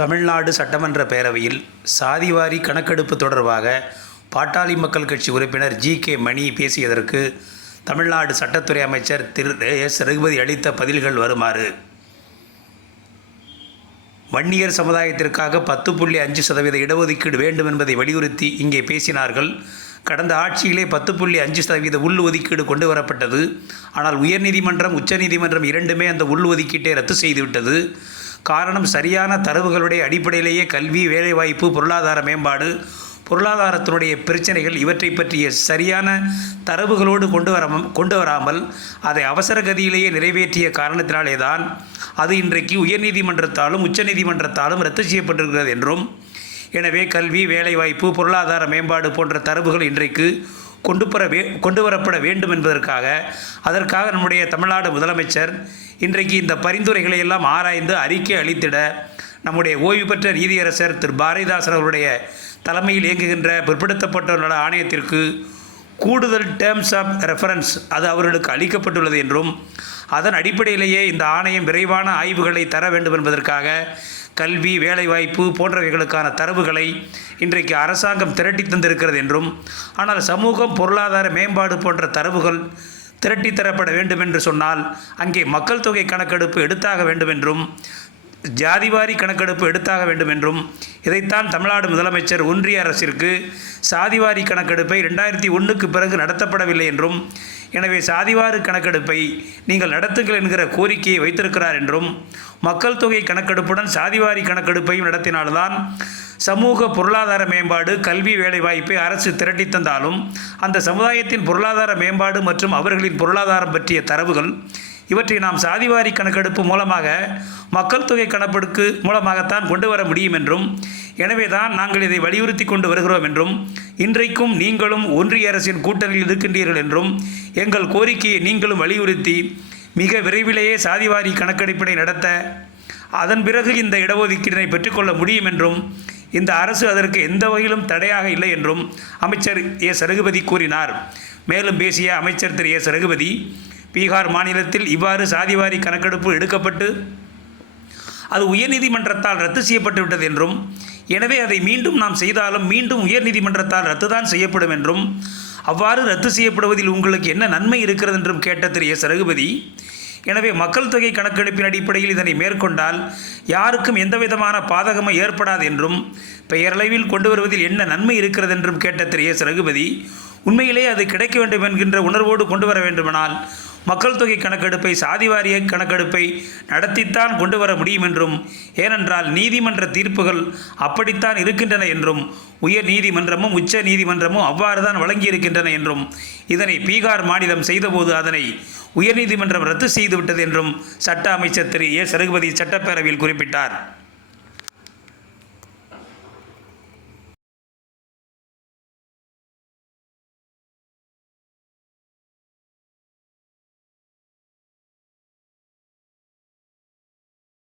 தமிழ்நாடு சட்டமன்ற பேரவையில் சாதிவாரி கணக்கெடுப்பு தொடர்பாக பாட்டாளி மக்கள் கட்சி உறுப்பினர் ஜி கே மணி பேசியதற்கு தமிழ்நாடு சட்டத்துறை அமைச்சர் திரு எஸ் ரகுபதி அளித்த பதில்கள் வருமாறு. வன்னியர் சமுதாயத்திற்காக பத்து புள்ளி அஞ்சு சதவீத இடஒதுக்கீடு வேண்டும் என்பதை வலியுறுத்தி இங்கே பேசினார்கள். கடந்த ஆட்சியிலே பத்து புள்ளி அஞ்சு சதவீத உள் ஒதுக்கீடு கொண்டு வரப்பட்டது. ஆனால் உயர்நீதிமன்றம் உச்சநீதிமன்றம் இரண்டுமே அந்த உள் ஒதுக்கீட்டை ரத்து செய்துவிட்டது. காரணம் சரியான தரவுகளுடைய அடிப்படையிலேயே கல்வி வேலைவாய்ப்பு பொருளாதார மேம்பாடு பொருளாதாரத்தினுடைய பிரச்சனைகள் இவற்றை பற்றிய சரியான தரவுகளோடு கொண்டு வர கொண்டு வராமல் அதை அவசர கதியிலேயே நிறைவேற்றிய காரணத்தினாலே தான் அது இன்றைக்கு உயர்நீதிமன்றத்தாலும் உச்சநீதிமன்றத்தாலும் ரத்து செய்யப்பட்டிருக்கிறது என்றும் எனவே கல்வி வேலைவாய்ப்பு பொருளாதார மேம்பாடு போன்ற தரவுகள் இன்றைக்கு கொண்டு வர வே கொண்டு வரப்பட வேண்டும் என்பதற்காக அதற்காக நம்முடைய தமிழ்நாடு முதலமைச்சர் இன்றைக்கு இந்த பரிந்துரைகளை எல்லாம் ஆராய்ந்து அறிக்கை அளித்திட நம்முடைய ஓய்வு பெற்ற நீதியரசர் திரு. பாரதிதாசன் அவருடைய தலைமையில் இயங்குகின்ற பிற்படுத்தப்பட்டவர்களோட ஆணையத்திற்கு கூடுதல் டேர்ம்ஸ் ஆஃப் ரெஃபரன்ஸ் அது அவர்களுக்கு அளிக்கப்பட்டுள்ளது என்றும் அதன் அடிப்படையிலேயே இந்த ஆணையம் விரைவான ஆய்வுகளை தர வேண்டும் என்பதற்காக கல்வி வேலைவாய்ப்பு போன்றவைகளுக்கான தரவுகளை இன்றைக்கு அரசாங்கம் திரட்டி தந்திருக்கிறது என்றும் ஆனால் சமூகம் பொருளாதார மேம்பாடு போன்ற தரவுகள் திரட்டித்தரப்பட வேண்டும் என்று சொன்னால் அங்கே மக்கள் தொகை கணக்கெடுப்பு எடுத்தாக வேண்டும் என்றும் ஜாதிவாரி கணக்கெடுப்பு எடுத்தாக வேண்டும் என்றும் இதைத்தான் தமிழ்நாடு முதலமைச்சர் ஒன்றிய அரசிற்கு சாதிவாரி கணக்கெடுப்பை ரெண்டாயிரத்தி ஒன்றுக்கு பிறகு நடத்தப்படவில்லை என்றும் எனவே சாதிவாரி கணக்கெடுப்பை நீங்கள் நடத்துங்கள் என்கிற கோரிக்கையை வைத்திருக்கிறார் என்றும் மக்கள் தொகை கணக்கெடுப்புடன் சாதிவாரி கணக்கெடுப்பையும் நடத்தினால்தான் சமூக பொருளாதார மேம்பாடு கல்வி வேலைவாய்ப்பை அரசு திரட்டி தந்தாலும் அந்த சமுதாயத்தின் பொருளாதார மேம்பாடு மற்றும் அவர்களின் பொருளாதாரம் பற்றிய தரவுகள் இவற்றை நாம் சாதிவாரி கணக்கெடுப்பு மூலமாக மக்கள் தொகை கணக்கெடுப்பு மூலமாகத்தான் கொண்டு வர முடியும் என்றும் எனவே தான் நாங்கள் இதை வலியுறுத்தி கொண்டு வருகிறோம் என்றும் இன்றைக்கும் நீங்களும் ஒன்றிய அரசின் கூட்டணியில் இருக்கின்றீர்கள் என்றும் எங்கள் கோரிக்கையை நீங்களும் வலியுறுத்தி மிக விரைவிலேயே சாதிவாரி கணக்கெடுப்பினை நடத்த அதன் பிறகு இந்த இடஒதுக்கீட்டினை பெற்றுக்கொள்ள முடியும் என்றும் இந்த அரசு அதற்கு எந்த வகையிலும் தடையாக இல்லை என்றும் அமைச்சர் ஏ சரகுபதி கூறினார். மேலும் பேசிய அமைச்சர் திரு ஏ சரகுபதி பீகார் மாநிலத்தில் இவ்வாறு சாதிவாரி கணக்கெடுப்பு எடுக்கப்பட்டு அது உயர்நீதிமன்றத்தால் ரத்து செய்யப்பட்டு விட்டது என்றும் எனவே அதை மீண்டும் நாம் செய்தாலும் மீண்டும் உயர்நீதிமன்றத்தால் ரத்து தான் செய்யப்படும் என்றும் அவ்வாறு ரத்து செய்யப்படுவதில் உங்களுக்கு என்ன நன்மை இருக்கிறது என்றும் கேட்ட திரு ஏ சரகுபதி எனவே மக்கள் தொகை கணக்கெடுப்பின் அடிப்படையில் இதனை மேற்கொண்டால் யாருக்கும் எந்தவிதமான பாதகமும் ஏற்படாது என்றும் பெயரளவில் கொண்டு வருவதில் என்ன நன்மை இருக்கிறது என்றும் கேட்ட திரு எஸ் ரகுபதி உண்மையிலே அது கிடைக்க வேண்டும் என்கின்ற உணர்வோடு கொண்டு வர வேண்டுமானால் மக்கள் தொகை கணக்கெடுப்பை சாதிவாரிய கணக்கெடுப்பை நடத்தித்தான் கொண்டு வர முடியும் என்றும் ஏனென்றால் நீதிமன்ற தீர்ப்புகள் அப்படித்தான் இருக்கின்றன என்றும் உயர் நீதிமன்றமும் உச்ச நீதிமன்றமும் அவ்வாறு தான் வழங்கியிருக்கின்றன என்றும் இதனை பீகார் மாநிலம் செய்தபோது அதனை உயர்நீதிமன்றம் ரத்து செய்துவிட்டது என்றும் சட்ட அமைச்சர் திரு ஏ சரகுபதி சட்டப்பேரவையில் குறிப்பிட்டார்.